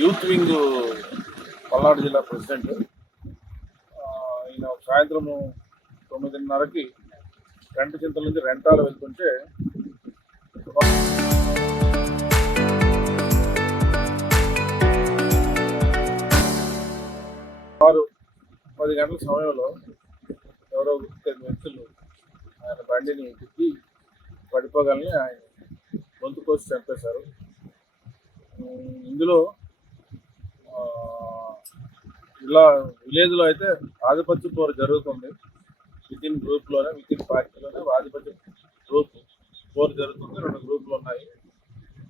Youth wing Palnadu జిల్లా president. ఈయన సాయంత్రము 9:30కి రెంటచింతల నుంచి రెంటాల వెళ్తుంటే వారు 10 గంటల సమయంలో ఎవరో వ్యక్తులు ఆయన బండిని తిప్పి పడిపోగలని ఆయన గొంతు కోసి చంపేశారు. ఇందులో ఇలా విలేజ్లో అయితే ఆధిపత్య పోరు జరుగుతుంది. వితిన్ గ్రూప్లోనే, వితిన్ పార్టీలోనే ఆధిపత్య పోరు జరుగుతుంది. 2 గ్రూపులు ఉన్నాయి.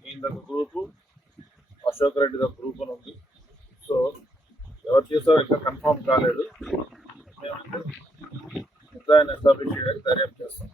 ఈయనొక గ్రూపు, అశోక్ రెడ్డి ఒక గ్రూప్ అని ఉంది. సో ఎవరు చేస్తారో ఇంకా కన్ఫర్మ్ కాలేదు. మేము ముద్దాయిని ఎస్టాబ్లిష్ చేయడానికి దర్యాప్తు చేస్తాం.